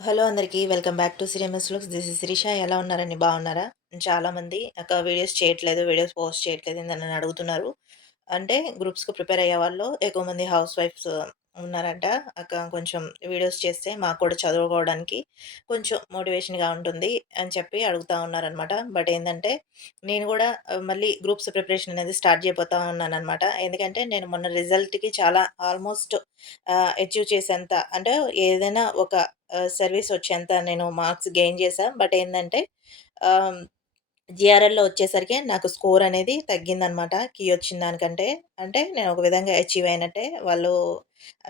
Hello అందరికీ welcome back to సిరియమస్ looks. This is Sireesha. ఎలా ఉన్నారండి? బాగున్నారా? చాలామంది అక్క వీడియోస్ చేయట్లేదు వీడియోస్ పోస్ట్ చేయట్లేదు అని నన్ను అడుగుతున్నారు. అంటే గ్రూప్స్కి ప్రిపేర్ అయ్యే వాళ్ళు ఎక్కువ మంది హౌస్ వైఫ్స్ ఉన్నారంట. అక్క కొంచెం వీడియోస్ చేస్తే మాకు కూడా చదువుకోవడానికి కొంచెం మోటివేషన్గా ఉంటుంది అని చెప్పి అడుగుతూ ఉన్నారనమాట బట్ ఏంటంటే నేను కూడా మళ్ళీ గ్రూప్స్ ప్రిపరేషన్ అనేది స్టార్ట్ చేయబోతా ఉన్నాను అనమాట ఎందుకంటే నేను మొన్న రిజల్ట్కి చాలా ఆల్మోస్ట్ అచీవ్ చేసేంత అంటే ఏదైనా ఒక సర్వీస్ వచ్చేంత నేను మార్క్స్ గెయిన్ చేశాను బట్ ఏంటంటే జిఆర్ఎల్లో వచ్చేసరికి నాకు స్కోర్ అనేది తగ్గిందనమాట. కీ వచ్చిన దానికంటే. అంటే నేను ఒక విధంగా అచీవ్ అయినట్టే. వాళ్ళు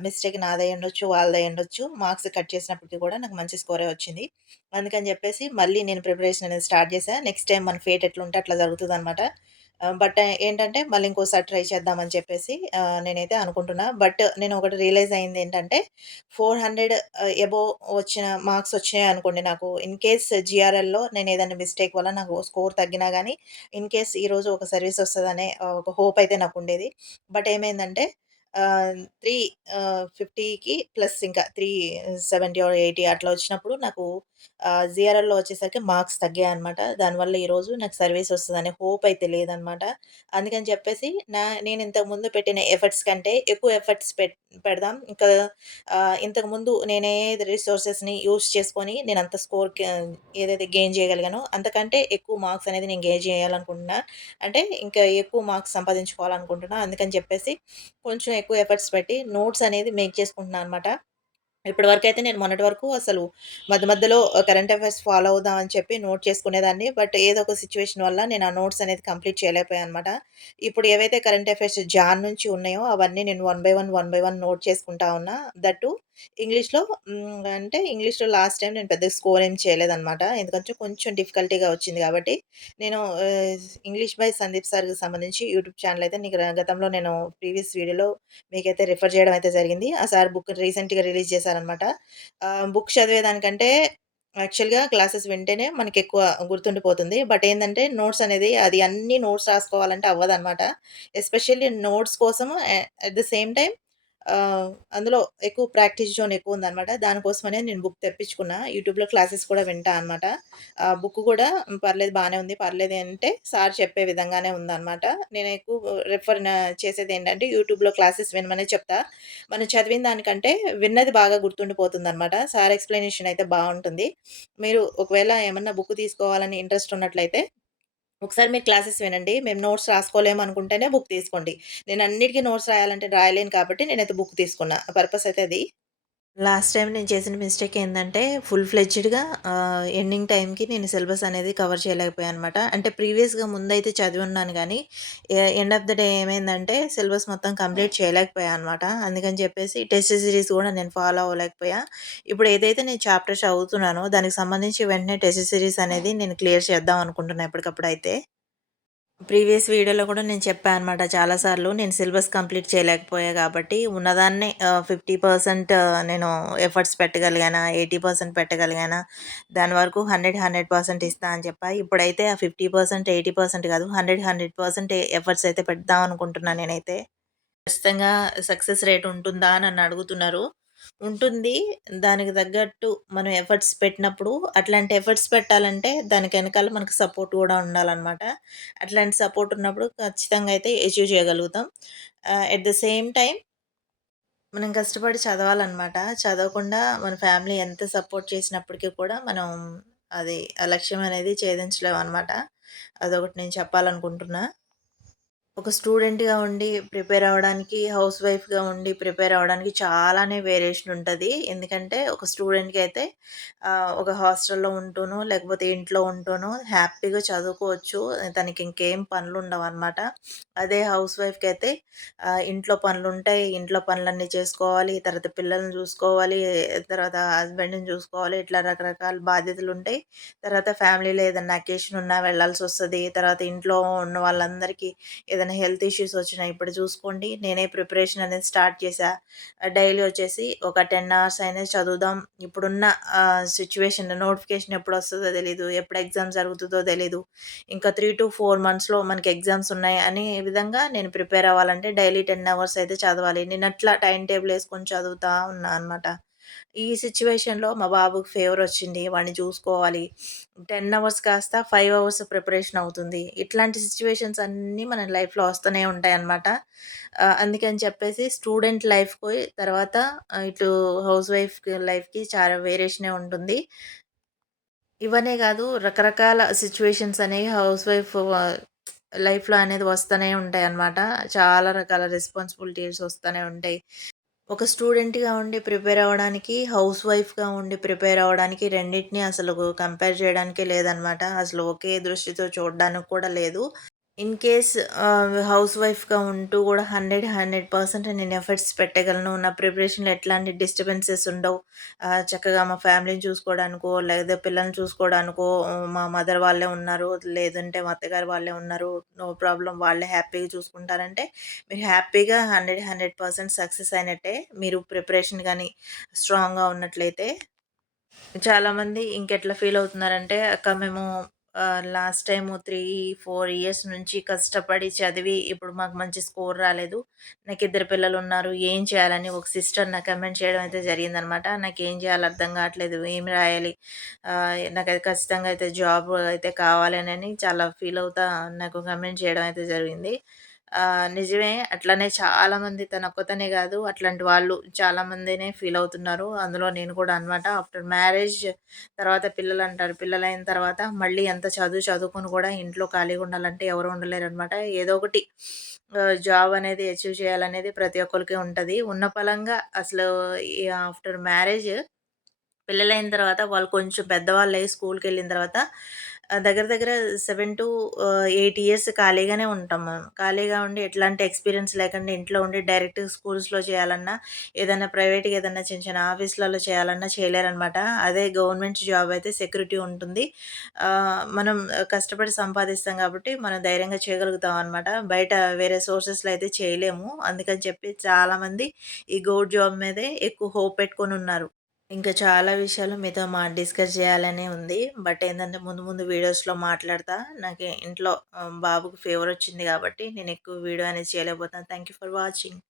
మిస్టేక్ నాదయ్యుండొచ్చు, వాళ్ళదయ్యుండొచ్చు. మార్క్స్ కట్ చేసినప్పటికీ కూడా నాకు మంచి స్కోరే వచ్చింది. అందుకని చెప్పేసి మళ్ళీ నేను ప్రిపరేషన్ అనేది స్టార్ట్ చేశాను నెక్స్ట్ టైమ్ మన ఫేట్ ఎట్లుంటే అట్లా జరుగుతుంది అనమాట బట్ ఏంటంటే మళ్ళీ ఇంకోసారి ట్రై చేద్దామని చెప్పేసి నేనైతే అనుకుంటున్నా. బట్ నేను ఒకటి రియలైజ్ అయిందేంటంటే 400 ఆహ్, ఎబోవ్ వచ్చిన మార్క్స్ వచ్చాయనుకోండి నాకు ఇన్ కేస్ జిఆర్ఎల్లో నేను ఏదైనా మిస్టేక్ వల్ల నాకు స్కోర్ తగ్గినా కానీ ఇన్ కేస్ ఈరోజు ఒక సర్వీస్ వస్తుందనే ఒక హోప్ అయితే నాకు ఉండేది బట్ ఏమైందంటే త్రీ ఫిఫ్టీకి ప్లస్ ఇంకా 370 ఆర్ 80 అట్లా వచ్చినప్పుడు నాకు జిఆర్ఎల్లో వచ్చేసరికి మార్క్స్ తగ్గాయన్నమాట. దానివల్ల ఈరోజు నాకు సర్వీస్ వస్తుందనే హోప్ అయితే లేదనమాట. అందుకని చెప్పేసి నా నేను ఇంతకుముందు పెట్టిన ఎఫర్ట్స్ కంటే ఎక్కువ ఎఫర్ట్స్ పెట్ పెడదాం. ఇంకా ఇంతకుముందు నేనే రిసోర్సెస్‌ని యూస్ చేసుకొని నేను అంత స్కోర్ ఏదైతే గెయిన్ చేయగలిగానో అంతకంటే ఎక్కువ మార్క్స్ అనేది నేను గెయిన్ చేయాలనుకుంటున్నా. అంటే ఇంకా ఎక్కువ మార్క్స్ సంపాదించుకోవాలనుకుంటున్నా. అందుకని చెప్పేసి కొంచెం ఎక్కువ ఎఫర్ట్స్ పెట్టి నోట్స్ అనేది మేక్ చేసుకుంటున్నాను అనమాట. ఇప్పటివరకైతే నేను మొన్నటి వరకు అసలు మధ్య మధ్యలో కరెంట్ అఫైర్స్ ఫాలో అవుదాం అని చెప్పి నోట్ చేసుకునేదాన్ని. బట్ ఏదో ఒక సిచ్యువేషన్ వల్ల నేను ఆ నోట్స్ అనేది కంప్లీట్ చేయలేకపోయాను అనమాట ఇప్పుడు ఏవైతే కరెంట్ అఫైర్స్ జాన్ నుంచి ఉన్నాయో అవన్నీ నేను one by one, one by one note చేసుకుంటా ఉన్నా. దట్టు ఇంగ్లీష్‌లో అంటే ఇంగ్లీష్‌లో లాస్ట్ టైం నేను పెద్దగా స్కోర్ ఏం చేయలేదన్నమాట. ఎందుకంటే కొంచెం డిఫికల్టీగా వచ్చింది కాబట్టి నేను ఇంగ్లీష్ బై సందీప్ సార్‌కి సంబంధించి యూట్యూబ్ ఛానల్ అయితే నీకు గతంలో నేను ప్రీవియస్ వీడియోలో మీకైతే రిఫర్ చేయడం అయితే జరిగింది. ఆ సార్ బుక్ రీసెంట్‌గా రిలీజ్ చేశారనమాట. బుక్ చదివేదానికంటే యాక్చువల్‌గా క్లాసెస్ వింటేనే మనకెక్కువ గుర్తుండిపోతుంది. బట్ ఏంటంటే నోట్స్ అనేది అది అన్ని నోట్స్ రాసుకోవాలంటే అవ్వదనమాట. ఎస్పెషల్లీ నోట్స్ కోసం అట్ ద సేమ్ టైం అందులో ఎక్కువ ప్రాక్టీస్ జోన్ ఎక్కువ ఉందనమాట దానికోసమనే నేను బుక్ తెప్పించుకున్నా. యూట్యూబ్‌లో క్లాసెస్ కూడా వింటా అనమాట. బుక్ కూడా పర్లేదు బాగానే ఉంది. పర్లేదు అంటే సార్ చెప్పే విధంగానే ఉందనమాట. నేను ఎక్కువ రిఫర్ చేసేది చేసేదేంటంటే యూట్యూబ్‌లో క్లాసెస్ వినమనే చెప్తా. మనం చదివిన దానికంటే విన్నది బాగా గుర్తుండిపోతుందనమాట. సార్ ఎక్స్ప్లెనేషన్ అయితే బాగుంటుంది మీరు ఒకవేళ ఏమన్నా బుక్ తీసుకోవాలని ఇంట్రెస్ట్ ఉన్నట్లయితే ఒకసారి మీరు క్లాసెస్ వినండి. మేము నోట్స్ రాసుకోలేము అనుకుంటేనే బుక్ తీసుకోండి. నేను అన్నిటికీ నోట్స్ రాయాలంటే రాయలేను కాబట్టి నేనైతే బుక్ తీసుకున్నా. పర్పస్ అయితే అది. లాస్ట్ టైం నేను చేసిన మిస్టేక్ ఏంటంటే ఫుల్ ఫ్లెడ్జ్డ్‌గా ఎండింగ్ టైంకి నేను సిలబస్ అనేది కవర్ చేయలేకపోయానన్నమాట. అంటే ప్రీవియస్‌గా ముందైతే చదివి ఉన్నాను కానీ ఎండ్ ఆఫ్ ద డే ఏమైందంటే, సిలబస్ మొత్తం కంప్లీట్ చేయలేకపోయా అనమాట. అందుకని చెప్పేసి టెస్ట్ సిరీస్ కూడా నేను ఫాలో అవ్వలేకపోయా. ఇప్పుడు ఏదైతే నేను చాప్టర్ చదువుతున్నానో, దానికి సంబంధించి వెంటనే టెస్ట్ సిరీస్ అనేది నేను క్లియర్ చేద్దాం అనుకుంటున్నాను ఎప్పటికప్పుడు అయితే ప్రీవియస్ వీడియోలో కూడా నేను చెప్పాను అనమాట చాలా సార్లు. నేను సిలబస్ కంప్లీట్ చేయలేకపోయా కాబట్టి ఉన్నదాన్నే ఫిఫ్టీ పర్సెంట్ నేను ఎఫర్ట్స్ పెట్టగలిగానా, 80% పెట్టగలిగానా, దాని వరకు 100, 100% ఇస్తా అని చెప్పా. ఇప్పుడైతే ఆ 50%, 80% కాదు 100, 100% ఎఫర్ట్స్ అయితే పెడదాం అనుకుంటున్నాను నేనైతే. ఖచ్చితంగా సక్సెస్ రేట్ ఉంటుందా అని నన్ను అడుగుతున్నారు. ఉంటుంది. దానికి తగ్గట్టు మనం ఎఫర్ట్స్ పెట్టినప్పుడు అట్లాంటి ఎఫర్ట్స్ పెట్టాలంటే దానికి వెనకాల మనకు సపోర్ట్ కూడా ఉండాలన్నమాట అట్లాంటి సపోర్ట్ ఉన్నప్పుడు ఖచ్చితంగా అయితే అచీవ్ చేయగలుగుతాం. ఎట్ ద సేమ్ టైం మనం కష్టపడి చదవాలనమాట. చదవకుండా మన ఫ్యామిలీ ఎంత సపోర్ట్ చేసినప్పటికీ కూడా మనం అది ఆ లక్ష్యం అనేది ఛేదించలేమనమాట. అదొకటి నేను చెప్పాలనుకుంటున్నా. ఒక స్టూడెంట్‌గా ఉండి ప్రిపేర్ అవ్వడానికి, హౌస్ వైఫ్‌గా ఉండి ప్రిపేర్ అవ్వడానికి చాలానే వేరియేషన్ ఉంటుంది ఎందుకంటే ఒక స్టూడెంట్‌కి అయితే ఒక హాస్టల్‌లో ఉంటూనో, లేకపోతే ఇంట్లో ఉంటూనో హ్యాపీగా చదువుకోవచ్చు. తనకి ఇంకేం పనులు ఉండవన్నమాట అదే హౌస్ వైఫ్కి అయితే ఇంట్లో పనులు ఉంటాయి ఇంట్లో పనులన్నీ చేసుకోవాలి. తర్వాత పిల్లల్ని చూసుకోవాలి. తర్వాత హస్బెండ్‌ని చూసుకోవాలి. ఇట్లా రకరకాల బాధ్యతలు ఉంటాయి తర్వాత ఫ్యామిలీలో ఏదైనా అకేషన్ ఉన్నా వెళ్ళాల్సి వస్తుంది తర్వాత ఇంట్లో ఉన్న వాళ్ళందరికీ ఏదైనా హెల్త్ ఇష్యూస్ వచ్చినా ఇప్పుడు చూసుకోండి నేనే ప్రిపరేషన్ అనేది స్టార్ట్ చేశా. డైలీ వచ్చేసి ఒక 10 అవర్స్ అయినా చదువుదాం. ఇప్పుడున్న సిచ్యువేషన్ నోటిఫికేషన్ ఎప్పుడు వస్తుందో తెలీదు. ఎప్పుడు ఎగ్జామ్ జరుగుతుందో తెలీదు. ఇంకా 3-4 మంత్స్‌లో మనకి ఎగ్జామ్స్ ఉన్నాయి అనే విధంగా నేను ప్రిపేర్ అవ్వాలంటే డైలీ 10 అవర్స్ అయితే చదవాలి. నేను అట్లా టైం టేబుల్ వేసుకొని చదువుతా ఉన్నా అనమాట. ఈ సిచ్యువేషన్లో మా బాబుకి ఫీవరొచ్చింది. వాడిని చూసుకోవాలి. 10 అవర్స్ కాస్త ఫైవ్ అవర్స్ ప్రిపరేషన్ అవుతుంది. ఇట్లాంటి సిచ్యువేషన్స్ అన్నీ మన లైఫ్‌లో వస్తూనే ఉంటాయన్నమాట. అన్నమాట అందుకని చెప్పేసి స్టూడెంట్ లైఫ్‌కి తర్వాత ఇటు హౌస్ వైఫ్‌కి లైఫ్‌కి చాలా వేరియేషనే ఉంటుంది. ఇవనే కాదు రకరకాల సిచ్యువేషన్స్ అనేవి హౌస్ వైఫ్ లైఫ్‌లో అనేది వస్తూనే ఉంటాయి అన్నమాట చాలా రకాల రెస్పాన్సిబిలిటీస్ వస్తూనే ఉంటాయి. ఒక స్టూడెంట్‌గా ఉండి ప్రిపేర్ అవ్వడానికి, హౌస్ వైఫ్‌గా ఉండి ప్రిపేర్ అవ్వడానికి రెండింటినీ అసలు కంపేర్ చేయడానికే లేదనమాట. అసలు ఒకే దృష్టితో చూడడానికి కూడా లేదు. ఇన్ కేస్ హౌస్ వైఫ్‌గా ఉంటూ కూడా 100, 100% నేను ఎఫర్ట్స్ పెట్టగలను. నా ప్రిపరేషన్‌లో ఎట్లాంటి డిస్టర్బెన్సెస్ ఉండవు. చక్కగా మా ఫ్యామిలీని చూసుకోవడానికో, లేదా పిల్లల్ని చూసుకోవడానికో మా మదర్ వాళ్ళే ఉన్నారు. లేదంటే మా అత్తగారు వాళ్ళే ఉన్నారు. నో ప్రాబ్లం వాళ్ళే హ్యాపీగా చూసుకుంటారంటే, మీరు హ్యాపీగా 100, 100% సక్సెస్ అయినట్టే. మీరు ప్రిపరేషన్ కానీ స్ట్రాంగ్‌గా ఉన్నట్లయితే. చాలామంది ఇంకెట్లా ఫీల్ అవుతున్నారంటే, అక్క మేము last time three four years నుంచి కష్టపడి చదివి ఇప్పుడు మాకు మంచి స్కోర్ రాలేదు. నాకు ఇద్దరు పిల్లలు ఉన్నారు ఏం చేయాలని ఒక సిస్టర్ నాకు కమెంట్ చేయడం అయితే జరిగిందనమాట. నాకు ఏం చేయాలో అర్థం కావట్లేదు. ఏం రాయాలి? నాకు నాకైతే ఖచ్చితంగా అయితే జాబ్ అయితే కావాలనని చాలా ఫీల్ అవుతా నాకు కమెంట్ చేయడం అయితే జరిగింది. నిజమే అట్లనే చాలామంది తనొక్కతనే కాదు అట్లాంటి వాళ్ళు చాలామందినే ఫీల్ అవుతున్నారు. అందులో నేను కూడా అనమాట. ఆఫ్టర్ మ్యారేజ్ తర్వాత పిల్లలంటారు. పిల్లలైన తర్వాత మళ్ళీ ఎంత చదువు చదువుకొని కూడా ఇంట్లో ఖాళీగా ఉండాలంటే ఎవరు ఉండలేరనమాట. ఏదో ఒకటి ఆహ్, జాబ్ అనేది అచీవ్ చేయాలనేది ప్రతి ఒక్కళ్ళకి ఉంటది. ఉన్న పలంగా అసలు ఈ ఆఫ్టర్ మ్యారేజ్ పిల్లలైన తర్వాత వాళ్ళు కొంచెం పెద్దవాళ్ళయ్యి స్కూల్‌కెళ్ళిన తర్వాత దగ్గర దగ్గర సెవెన్ టు ఎయిట్ ఇయర్స్ ఖాళీగానే ఉంటాం మనం. ఖాళీగా ఉండి ఎట్లాంటి ఎక్స్‌పీరియన్స్ లేకుండా ఇంట్లో ఉండి డైరెక్ట్ స్కూల్స్‌లో చేయాలన్నా, ఏదైనా ప్రైవేట్‌గా ఏదైనా చిన్న చిన్న ఆఫీస్‌లలో చేయాలన్నా చేయలేరనమాట. అదే గవర్నమెంట్ జాబ్ అయితే సెక్యూరిటీ ఉంటుంది. మనం కష్టపడి సంపాదిస్తాం కాబట్టి మనం ధైర్యంగా చేయగలుగుతాం అనమాట. బయట వేరే సోర్సెస్‌లో అయితే చేయలేము. అందుకని చెప్పి చాలామంది ఈ గవర్నమెంట్ జాబ్ మీదే ఎక్కువ హోప్ పెట్టుకొని ఉన్నారు ఇంకా చాలా విషయాలు మీతో మా డిస్కస్ చేయాలనే ఉంది. బట్ ఏంటంటే ముందు ముందు వీడియోస్‌లో మాట్లాడతా. నాకు ఇంట్లో బాబుకు ఫేవర్ ఫీవరొచ్చింది కాబట్టి నేను ఎక్కువ వీడియో అనేది చేయలేకపోతాను థ్యాంక్ యూ ఫర్ వాచింగ్.